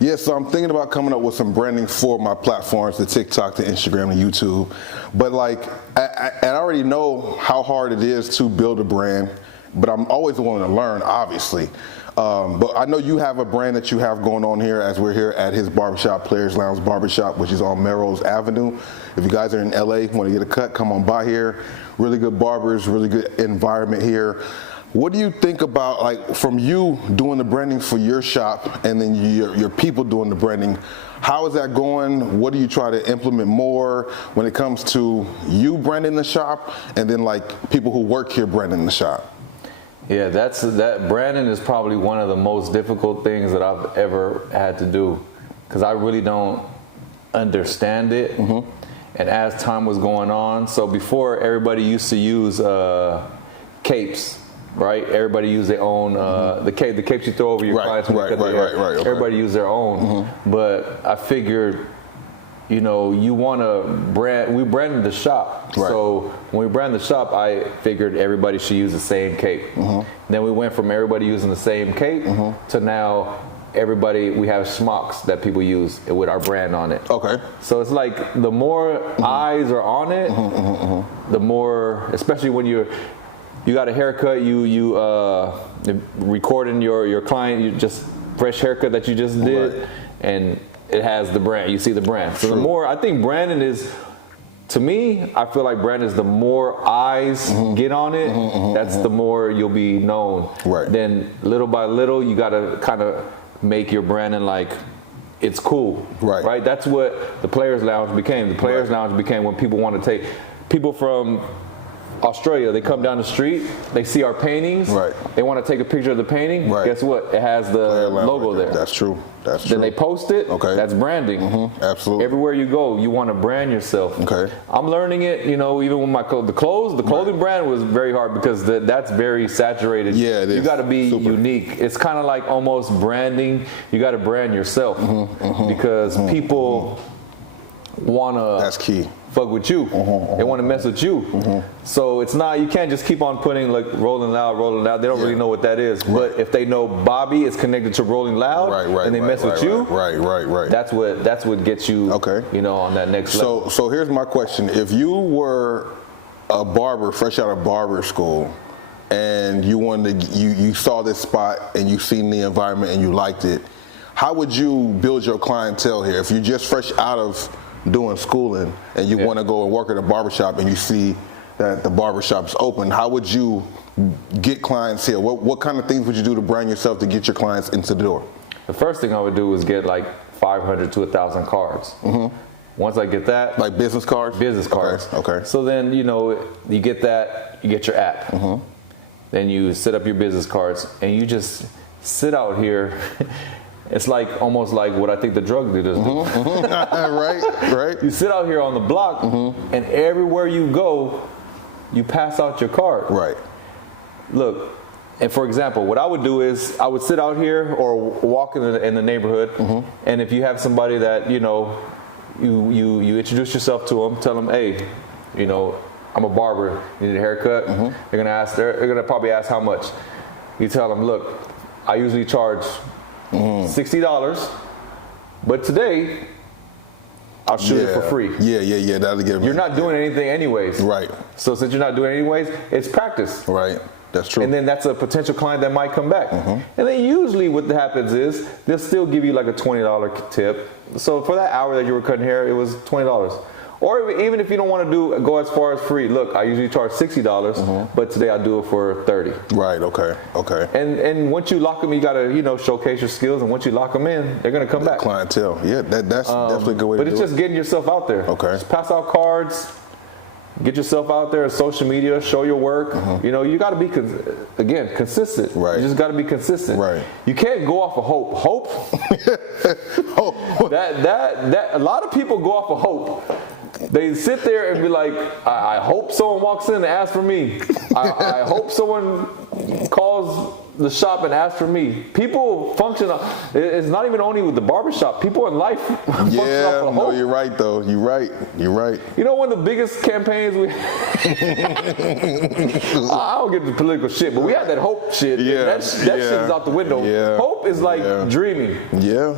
Yeah, so I'm thinking about coming up with some branding for my platforms, the TikTok, the Instagram, the YouTube. But like, I already know how hard it is to build a brand, but I'm always willing to learn, obviously. But I know you have a brand that you have going on here as we're here at his barbershop, Players Lounge Barbershop, which is on Melrose Avenue. If you guys are in LA, want to get a cut, come on by here. Really good barbers, really good environment here. What do you think about, like, from you doing the branding for your shop and then your people doing the branding? How is that going? What do you try to implement more when it comes to you branding the shop and then like people who work here branding the shop? Yeah, that branding is probably one of the most difficult things that I've ever had to do, because I really don't understand it. Mm-hmm. And as time was going on, so before everybody used to use capes. Right, everybody use their own the capes you throw over your clients. Right. Okay. Everybody use their own, mm-hmm. But I figured, you know, you want to brand. We branded the shop, right. So when we branded the shop, I figured everybody should use the same cape. Mm-hmm. Then we went from everybody using the same cape mm-hmm. to now everybody, we have smocks that people use with our brand on it. Okay. So it's like the more mm-hmm. eyes are on it, mm-hmm, mm-hmm. the more, especially when you got a haircut, you recording your client, you just fresh haircut that you just did, right. And it has the brand. You see the brand. So True. The more, I think branding is, to me, I feel like brand is the more eyes mm-hmm. get on it, mm-hmm, mm-hmm, that's mm-hmm. the more you'll be known. Right. Then little by little, you got to kind of make your branding like it's cool. Right. Right. That's what the Players Lounge became. The Players right. Lounge became when people want to take people from Australia, they come down the street, they see our paintings, right. They want to take a picture of the painting, right. Guess what? It has the logo there. That's true. That's true. Then they post it, okay. That's branding. Mm-hmm. Absolutely. Everywhere you go, you want to brand yourself. Okay. I'm learning it, you know, even with my the clothing right. brand was very hard because that's very saturated. Yeah, it is. You got to be Super. Unique. It's kind of like almost branding. You got to brand yourself mm-hmm. Mm-hmm. because mm-hmm. people want to. That's key. Fuck with you. Mm-hmm. They want to mess with you. Mm-hmm. So it's not, you can't just keep on putting like Rolling Loud. They don't really know what that is. Right. But if they know Bobby is connected to Rolling Loud right, and they mess with you, right. That's what gets you, okay. You know, on that next level. So here's my question. If you were a barber fresh out of barber school and you wanted to, you saw this spot and you seen the environment and you liked it, how would you build your clientele here? If you're just fresh out of doing schooling and you want to go and work at a barbershop and you see that the barbershop's open, how would you get clients here? What kind of things would you do to brand yourself to get your clients into the door? The first thing I would do is get like 500 to 1,000 cards. Mm-hmm. Once I get that, like business cards? Business cards. Okay. So then, you know, you get that, you get your app. Mm-hmm. Then you set up your business cards and you just sit out here. It's like almost like what I think the drug dealers do. Mm-hmm. right. You sit out here on the block, mm-hmm. and everywhere you go, you pass out your card. Right. Look, and for example, what I would do is I would sit out here or walk in the neighborhood, mm-hmm. and if you have somebody that you know, you introduce yourself to them, tell them, hey, you know, I'm a barber. You need a haircut. Mm-hmm. They're gonna probably ask how much. You tell them, look, I usually charge $60, but today I'll shoot it for free. Yeah. That'll get. You're not doing anything anyways. Right. So since you're not doing it anyways, it's practice. Right. That's true. And then that's a potential client that might come back. Mm-hmm. And then usually what happens is they'll still give you like a $20 tip. So for that hour that you were cutting hair, it was $20. Or even if you don't want to go as far as free, look, I usually charge $60, mm-hmm. but today I'll do it for $30. Right. Okay. And once you lock them, you gotta showcase your skills, and once you lock them in, they're gonna come back. Clientele. Yeah, that's definitely a good way to do it. But it's just getting yourself out there. Okay. Just pass out cards. Get yourself out there on social media, show your work. Mm-hmm. You know, you got to be, consistent. Right. You just got to be consistent. Right. You can't go off of hope. Hope. That a lot of people go off of hope. They sit there and be like, I hope someone walks in and asks for me. I hope someone calls the shop and asks for me. People function, it's not even only with the barbershop. People in life function off of hope. No, you're right though. You're right. You know, one of the biggest campaigns I don't get the political shit, but we had that hope shit. Yeah. That shit is out the window. Yeah. Hope is like dreaming. Yeah.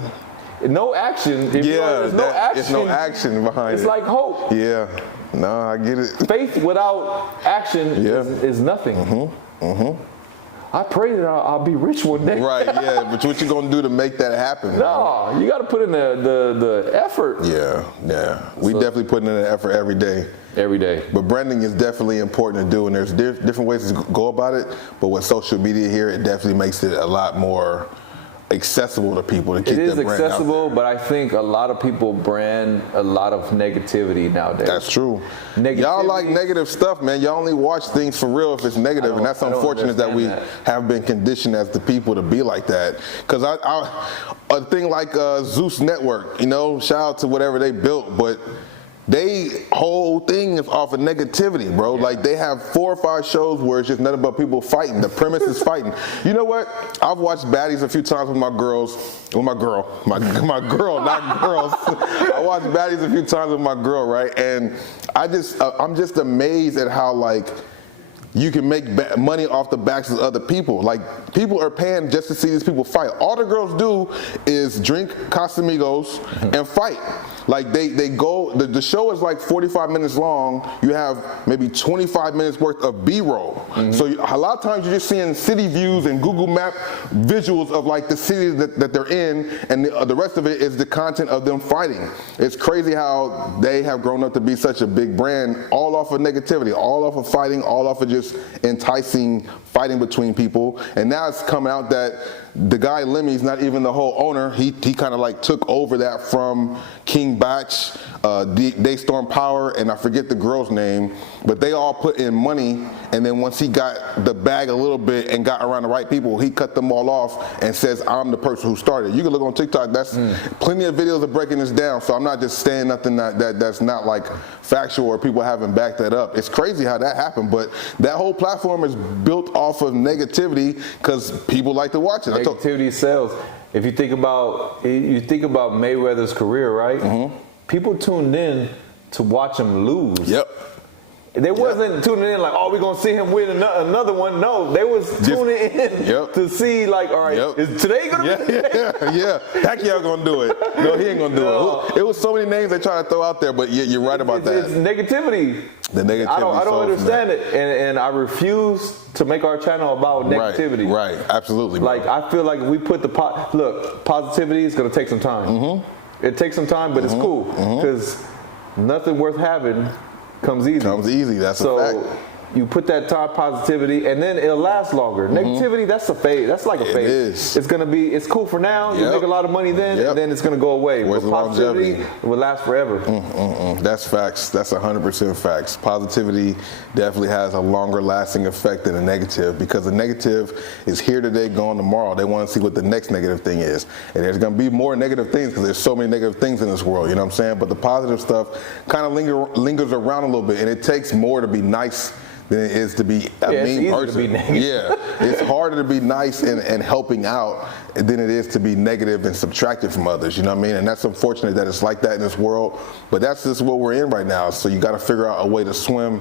no action. If there's no action. It's no action behind it. It's like hope. Yeah. No, I get it. Faith without action is nothing. I pray that I'll be rich one day. Right, yeah, but what you gonna do to make that happen? No, you got to put in the effort. Yeah. We definitely putting in the effort every day. Every day. But branding is definitely important to do, and there's different ways to go about it. But with social media here, it definitely makes it a lot more accessible to people to keep their brand out there. It is accessible, but I think a lot of people brand a lot of negativity nowadays. That's true. Y'all like negative stuff, man. Y'all only watch things for real if it's negative, and that's unfortunate that we have been conditioned as the people to be like that. Because a thing like Zeus Network, you know, shout out to whatever they built, but they whole thing is off of negativity, bro. Yeah. Like they have 4 or 5 shows where it's just nothing but people fighting. The premise is fighting. You know what? I've watched Baddies a few times with my girls. With my girl, not girls. I watched Baddies a few times with my girl, right? And I'm just amazed at how like you can make money off the backs of other people. Like, people are paying just to see these people fight. All the girls do is drink Casamigos and fight. Like, they go, the show is like 45 minutes long. You have maybe 25 minutes worth of B-roll. So a lot of times you're just seeing city views and Google Map visuals of like the city that they're in, and the rest of it is the content of them fighting. It's crazy how they have grown up to be such a big brand, all off of negativity, all off of fighting, all off of just enticing fighting between people. And now it's coming out that the guy Lemmy's not even the whole owner. He kind of like took over that from King Batch, Daystorm Power, and I forget the girl's name, but they all put in money, and then once he got the bag a little bit and got around the right people, he cut them all off and says, I'm the person who started. You can look on TikTok, that's plenty of videos of breaking this down, so I'm not just saying nothing that's not like factual or people haven't backed that up. It's crazy how that happened, but that whole platform is built off of negativity because people like to watch it. Negativity sells. If you think about Mayweather's career, right? People tuned in to watch him lose. Yep. They wasn't tuning in like, oh, we're gonna see him win another one. No, they was tuning in to see like, all right, is today gonna be today? Yeah. Pacquiao gonna do it. No, he ain't gonna do it. It was so many names they try to throw out there, but you're right about that. It's negativity. The negativity. I don't understand it, and I refuse to make our channel about negativity. Right. Absolutely. Bro. Like, I feel like if we put look, positivity is gonna take some time. It takes some time, but it's cool because nothing worth having comes easy. That's a fact. You put that top positivity, and then it'll last longer. Negativity, that's a fade. That's like a fade. It is. It's cool for now. You make a lot of money then, and then it's gonna go away. Where's but positivity, it will last forever. That's facts. That's 100% facts. Positivity definitely has a longer lasting effect than a negative, because the negative is here today, gone tomorrow. They want to see what the next negative thing is, and there's gonna be more negative things because there's so many negative things in this world. You know what I'm saying? But the positive stuff kind of lingers around a little bit, and it takes more to be nice than it is to be a mean person. It's harder to be nice and helping out than it is to be negative and subtracted from others. You know what I mean? And that's unfortunate that it's like that in this world. But that's just what we're in right now. So you got to figure out a way to swim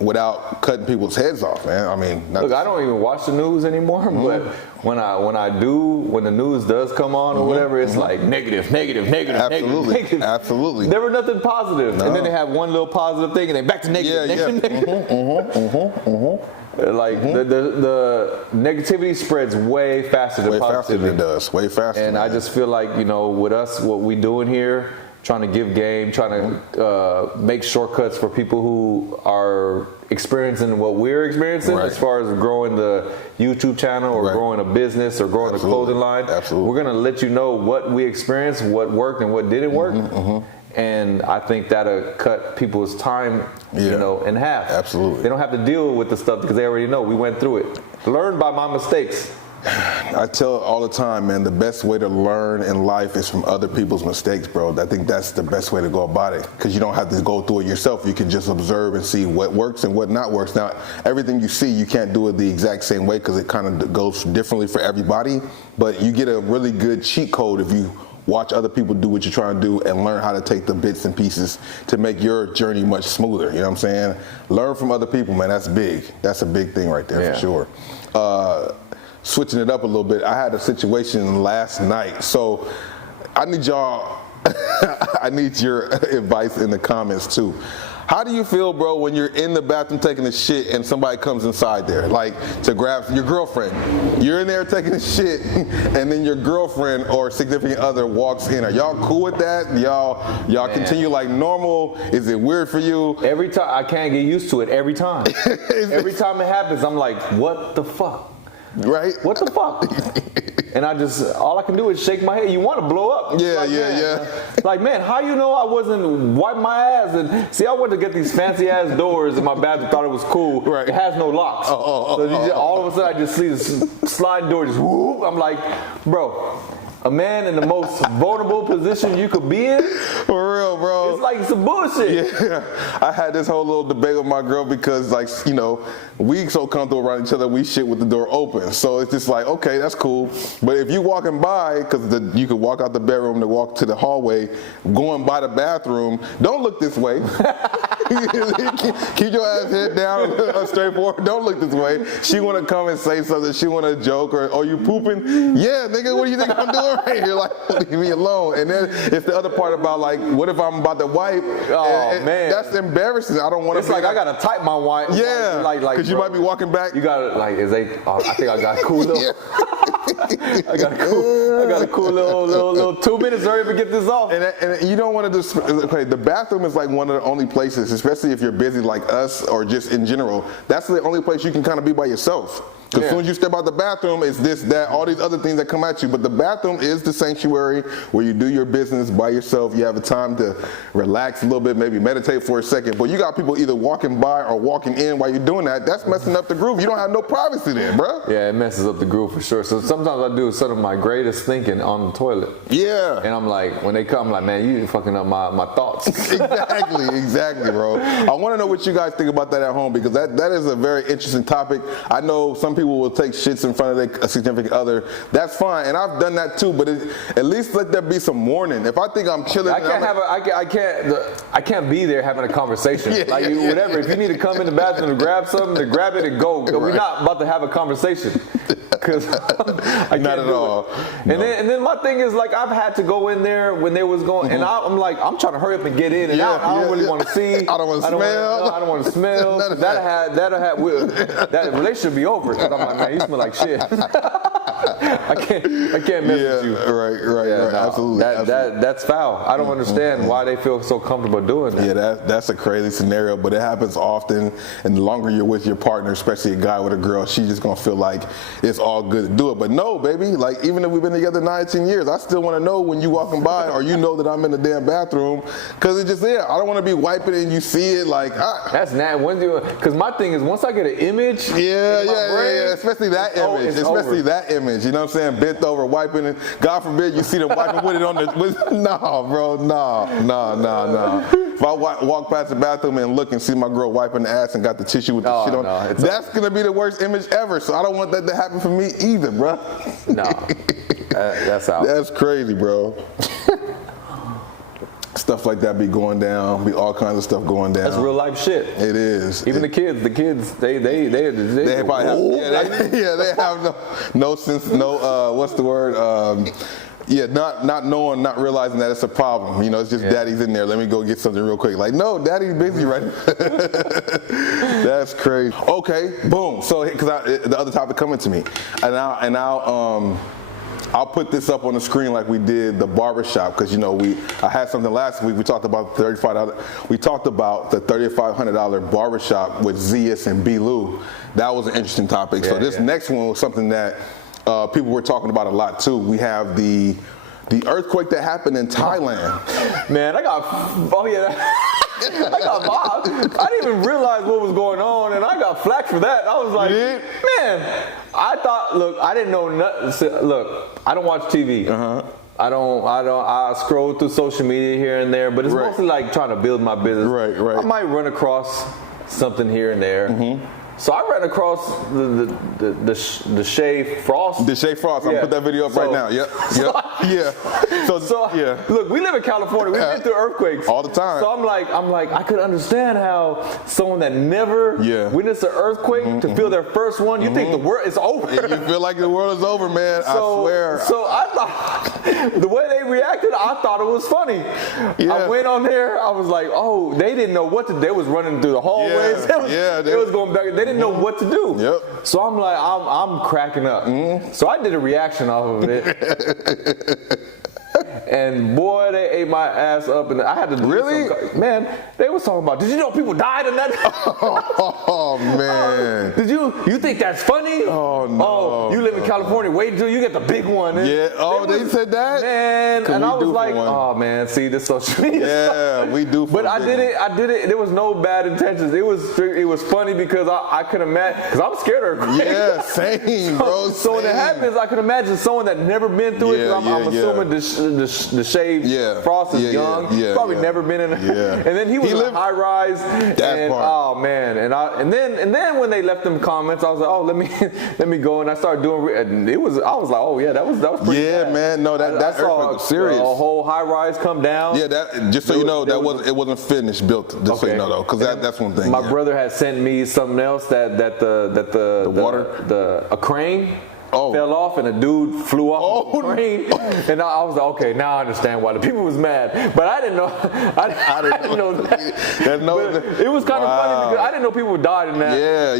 without cutting people's heads off, man. I mean, look, I don't even watch the news anymore, but when the news does come on or whatever, it's like negative. Absolutely. Never nothing positive. No. And then they have one little positive thing and then back to negative. Like the negativity spreads way faster than positivity. Faster than it does. Way faster. And I just feel like, with us, what we doing here, trying to give game, trying to make shortcuts for people who are experiencing what we're experiencing as far as growing the YouTube channel or growing a business or growing a clothing line. We're going to let you know what we experienced, what worked and what didn't work. And I think that'll cut people's time, in half. Absolutely. They don't have to deal with the stuff because they already know we went through it. Learn by my mistakes. I tell all the time, man, the best way to learn in life is from other people's mistakes, bro. I think that's the best way to go about it, because you don't have to go through it yourself. You can just observe and see what works and what not works. Now, everything you see, you can't do it the exact same way because it kind of goes differently for everybody, but you get a really good cheat code if you watch other people do what you're trying to do and learn how to take the bits and pieces to make your journey much smoother. You know what I'm saying? Learn from other people, man. That's big. That's a big thing right there for sure. Switching it up a little bit, I had a situation last night. So I need y'all, I need your advice in the comments too. How do you feel, bro, when you're in the bathroom taking a shit and somebody comes inside there, like to grab your girlfriend? You're in there taking a shit, and then your girlfriend or significant other walks in. Are y'all cool with that? Y'all continue like normal? Is it weird for you? Every time, I can't get used to it. Every time. Every time it happens, I'm like, what the fuck? Right? What the fuck? And all I can do is shake my head. You want to blow up. Yeah, like, yeah. Like, man, how you know I wasn't wiping my ass? And see, I went to get these fancy ass doors in my bathroom, thought it was cool. Right. It has no locks. All of a sudden, I just see this sliding door just whoop. I'm like, bro, a man in the most vulnerable position you could be in. For real, bro. It's like some bullshit. Yeah, I had this whole little debate with my girl because, like, you know, we so comfortable around each other, we shit with the door open. So it's just like, okay, that's cool. But if you walking by, because you could walk out the bedroom to walk to the hallway, going by the bathroom, don't look this way. Keep your ass head down, straight forward. Don't look this way. She want to come and say something. She want to joke or you pooping? Yeah, nigga, what do you think I'm doing right here? Like, leave me alone. And then it's the other part about like, what if I'm about to wipe? Oh, man. That's embarrassing. I don't want to. It's like I gotta type my wipe. Yeah, like you might be walking back. You gotta I think I got a cool little. I got a cool little 2 minutes to hurry up and get this off. And you don't want to just. Okay, the bathroom is like one of the only places, especially if you're busy like us or just in general. That's the only place you can kind of be by yourself. Because as soon as you step out the bathroom, it's this, that, all these other things that come at you. But the bathroom is the sanctuary where you do your business by yourself. You have a time to relax a little bit, maybe meditate for a second. But you got people either walking by or walking in while you're doing that. That's messing up the groove. You don't have no privacy there, bro. Yeah, it messes up the groove for sure. So sometimes I do some of my greatest thinking on the toilet. Yeah. And I'm like, when they come, I'm like, man, you fucking up my thoughts. Exactly, bro. I want to know what you guys think about that at home because that is a very interesting topic. I know some people will take shits in front of their significant other. That's fine, and I've done that too. But at least let there be some warning. If I think I'm chilling, I can't be there having a conversation. Whatever. If you need to come in the bathroom to grab something, to grab it and go. We're not about to have a conversation. Because I not at all. No. And then my thing is like I've had to go in there when they was going, and I'm like I'm trying to hurry up and get in and out. I don't really want to see. I don't want to smell. I don't want to smell. That relationship be over. Because I'm like, man, you smell like shit. I can't mess with you. Right. Absolutely. That's foul. I don't understand why they feel so comfortable doing that. Yeah, that's a crazy scenario, but it happens often. And the longer you're with your partner, especially a guy with a girl, she's just gonna feel like it's all good to do it. But no, baby, like even if we've been together 19 years, I still want to know when you walking by or you know that I'm in the damn bathroom, because it's just there. I don't want to be wiping it and you see it like. That's not because my thing is once I get an image. Yeah. Especially that image. That image. You know what I'm saying? Bent over, wiping it. God forbid you see them wiping with it on the. No, bro. No. If I walk past the bathroom and look and see my girl wiping the ass and got the tissue with the shit on, that's gonna be the worst image ever. So I don't want that to happen for me either, bro. No, that's out. That's crazy, bro. Stuff like that be going down, be all kinds of stuff going down. That's real life shit. It is. Even the kids, they probably have, they have no sense, what's the word? Not knowing, not realizing that it's a problem. You know, it's just daddy's in there. Let me go get something real quick. Like, no, daddy's busy right now. That's crazy. Okay, boom. So, because the other topic coming to me, and I'll put this up on the screen like we did the barbershop because I had something last week. We talked about $35. We talked about the $3,500 barbershop with Zeus and B. Lou. That was an interesting topic. So this next one was something that people were talking about a lot too. We have the earthquake that happened in Thailand. Man, I got mobbed. I didn't even realize what was going on, and I got flack for that. I was like, man, I didn't know nothing. Look, I don't watch TV. I scroll through social media here and there, but it's mostly like trying to build my business. Right. I might run across something here and there. So I ran across the Shea Frost. The Shea Frost. I'm gonna put that video up right now. Yep. Look, we live in California. We've been through earthquakes all the time. So I'm like, I could understand how someone that never witnessed an earthquake to feel their first one. You think the world is over? You feel like the world is over, man. I swear. So I thought. the way they reacted, I thought it was funny. Yeah. I went on there. I was like, oh, they didn't know what to do. They was running through the hallways. They was going back. They didn't know what to do. Yep. So I'm like, I'm cracking up. So I did a reaction off of it. And boy, they ate my ass up, and I had to do man, they was talking about, did you know people died in that? Oh man. Did you think that's funny? Oh no. Oh, you live in California, wait until you get the big one. Yeah. Oh, they said that? Man, and I was like, oh man, see this social media. Yeah, we do. But I did it. There was no bad intentions. It was funny because I could imagine, because I'm scared of earthquakes. Yeah, same, bro. So when it happens, I can imagine someone that never been through it. I'm assuming the shaved Frost is young. Probably never been in. And then he was in a high rise. And oh man, and then when they left them comments, I was like, oh, let me go, and I started doing. And I was like, oh yeah, that was pretty. Yeah, bad. Man, no, that earthquake was serious. A whole high rise come down. Yeah, that just so you know, it wasn't finished built. Just so you know, though, because that's one thing. My brother had sent me something else that a crane. Fell off and a dude flew off the crane, and I was like, okay, now I understand why the people was mad. But I didn't know. I didn't know that. It was kind of funny because I didn't know people died in that. Yeah.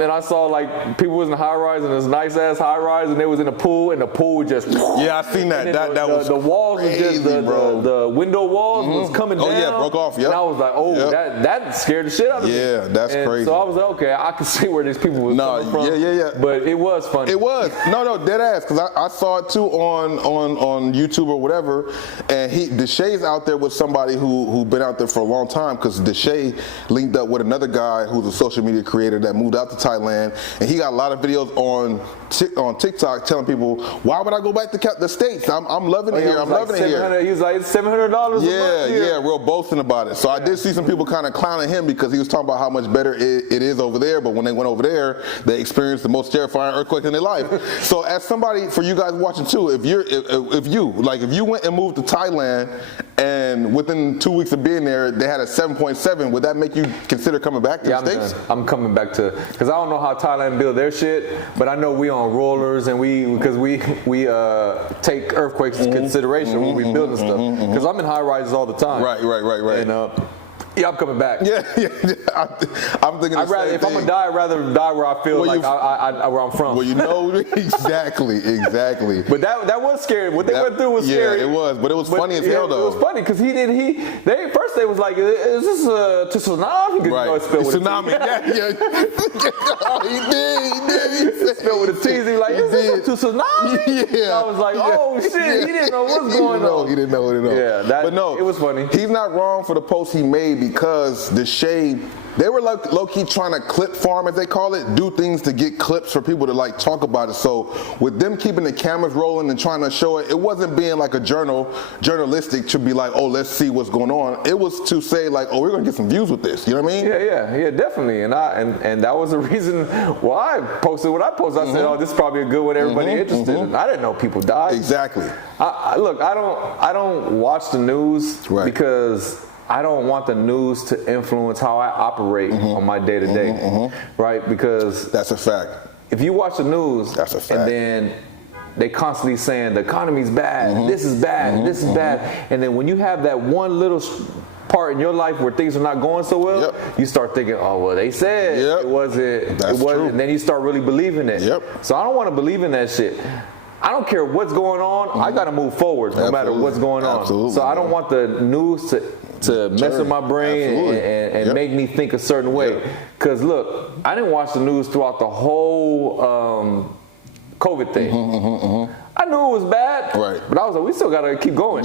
And I saw like people was in a high rise and this nice ass high rise, and they was in a pool, and the pool just. Yeah, I seen that. That was the walls was just the window walls was coming down. Oh yeah, broke off. Yep. And I was like, oh, that scared the shit out of me. Yeah, that's crazy. So I was like, okay, I can see where these people was coming from. Yeah. But it was funny. It was. No, dead ass, because I saw it too on YouTube or whatever, and Deshay's out there with somebody who been out there for a long time, because Deshay linked up with another guy who's a social media creator that moved out to Thailand, and he got a lot of videos on TikTok telling people, why would I go back to the States? I'm loving it here. I'm loving it here. He was like, it's $700 a month here. Real boasting about it. So I did see some people kind of clowning him because he was talking about how much better it is over there, but when they went over there, they experienced the most terrifying earthquake in their life. So as somebody, for you guys watching too, if you went and moved to Thailand and within 2 weeks of being there, they had a 7.7, would that make you consider coming back to the States? I'm coming back because I don't know how Thailand build their shit, but I know we on rollers and we take earthquakes into consideration when we building stuff. Because I'm in high rises all the time. Right. And yeah, I'm coming back. Yeah. I'm thinking the same if I'm gonna die, I'd rather die where I feel like where I'm from. Well, you know, exactly. But that was scary. What they went through was scary. Yeah, it was. But it was funny as hell, though. It was funny because first they was like, is this a tsunami? Because right. Tsunami. Oh, he did. He spelled with a T. He was like, is this a tsunami? Yeah. I was like, oh shit, he didn't know what's going on. He didn't know what it was. Yeah, but no, it was funny. He's not wrong for the post he made, because Deshay, they were like low-key trying to clip farm, as they call it, do things to get clips for people to like talk about it. So with them keeping the cameras rolling and trying to show it, it wasn't being like a journalistic to be like, oh, let's see what's going on. It was to say like, oh, we're gonna get some views with this. You know what I mean? Yeah, definitely. And that was the reason why I posted what I posted. I said, oh, this is probably a good one. Everybody interested. And I didn't know people died. Exactly. Look, I don't watch the news because I don't want the news to influence how I operate on my day-to-day, right? Because that's a fact. If you watch the news, that's a fact. And then they constantly saying the economy's bad, this is bad, this is bad, and then when you have that one little part in your life where things are not going so well, you start thinking, oh well, they said it wasn't, and then you start really believing it. So I don't want to believe in that shit. I don't care what's going on. I got to move forward no matter what's going on. So I don't want the news to mess with my brain and make me think a certain way. Because look, I didn't watch the news throughout the whole COVID thing. I knew it was bad, but I was like, we still got to keep going.